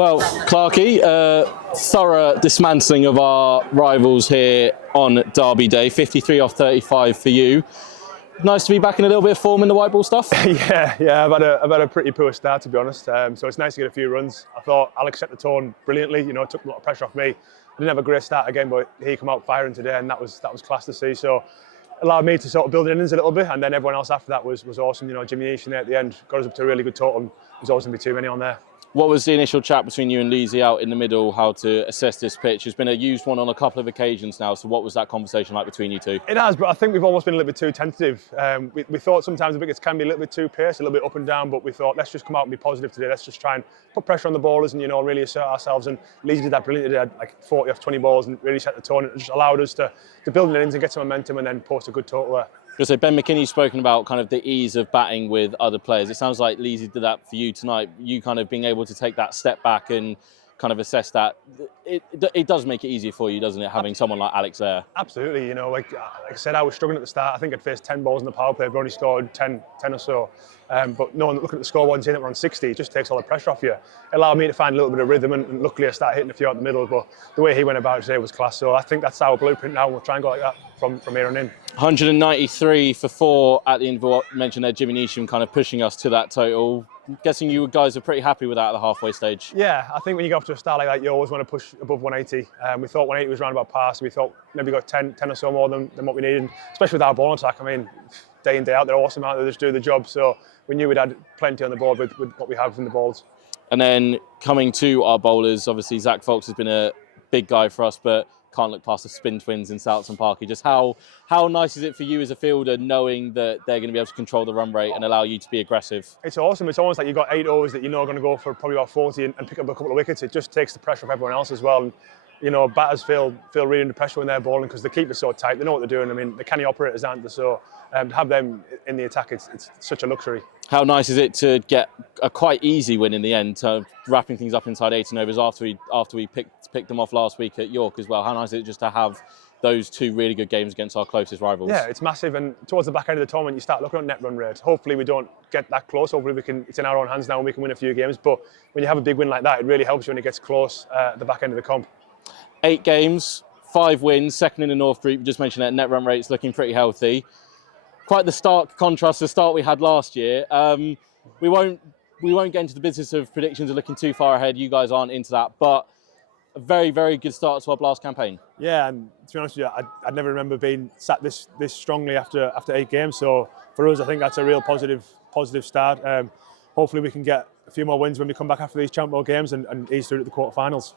Well, Clarkey, thorough dismantling of our rivals here on Derby Day. 53 off 35 for you. Nice to be back in a little bit of form in the white ball stuff. yeah. I've had a pretty poor start, to be honest. So it's nice to get a few runs. I thought Alex set the tone brilliantly. You know, took a lot of pressure off me. I didn't have a great start again, but he came out firing today, and that was class to see. So allowed me to sort of build the innings a little bit, and then everyone else after that was awesome. You know, Jimmy Easton there at the end got us up to a really good total. There's always going to be too many on there. What was the initial chat between you and Leesy out in the middle, how to assess this pitch? It's been a used one on a couple of occasions now, so what was that conversation like between you two? It has, but I think we've almost been a little bit too tentative. We thought sometimes the wickets can be a little bit too paced, a little bit up and down, but we thought, let's just come out and be positive today. Let's just try and put pressure on the ballers and, you know, really assert ourselves. And Leesy did that brilliantly. They had like 40 off 20 balls and really set the tone. It just allowed us to build an innings and get some momentum and then post a good total there. So Ben McKinney's spoken about kind of the ease of batting with other players. It sounds like Leesy did that for you tonight. You kind of being able to take that step back and kind of assess that. It does make it easier for you, doesn't it, having someone like Alex there? Absolutely. You know, like I said, I was struggling at the start. I think I'd faced 10 balls in the power play. I've only scored 10 or so. But no, looking at the scoreboard and seeing that we're on 60, it just takes all the pressure off you. It allowed me to find a little bit of rhythm, and luckily I started hitting a few out the middle. But the way he went about it today was class. So I think that's our blueprint now. We'll try and go like that from here on in. 193 for 4 at the end of what mentioned there, Jimmy Neesham kind of pushing us to that total. I'm guessing you guys are pretty happy with that at the halfway stage. Yeah, I think when you go up to a start like that, you always want to push above 180. We thought 180 was round about par, so we thought maybe got 10 or so more than what we needed, especially with our ball attack. I mean, day in, day out, they're awesome out there, they just do the job. So we knew we'd had plenty on the board with what we have in the balls. And then coming to our bowlers, obviously Zach Fox has been a big guy for us, but can't look past the spin twins in Southampton Parky. Just how nice is it for you as a fielder knowing that they're going to be able to control the run rate and allow you to be aggressive? It's awesome. It's almost like you've got 8 overs that you know are going to go for probably about 40 and pick up a couple of wickets. It just takes the pressure off everyone else as well. And, you know, batters feel really under pressure when they're bowling because the keeper's so tight. They know what they're doing. I mean, the canny operators aren't they? So to have them in the attack, it's such a luxury. How nice is it to get a quite easy win in the end, wrapping things up inside 18 overs after we picked them off last week at York as well? How nice is it just to have those 2 really good games against our closest rivals? Yeah, it's massive. And towards the back end of the tournament, you start looking at net run rate. Hopefully we don't get that close. Hopefully it's in our own hands now and we can win a few games. But when you have a big win like that, it really helps you when it gets close at the back end of the comp. 8 games, 5 wins, second in the North Group. You just mentioned that net run rate's looking pretty healthy. Quite the stark contrast to the start we had last year. We won't get into the business of predictions or looking too far ahead. You guys aren't into that, but a very, very good start to our blast campaign. Yeah, and to be honest with you, I'd never remember being sat this strongly after 8 games. So for us, I think that's a real positive start. Hopefully we can get a few more wins when we come back after these Champions games and ease through to the quarterfinals.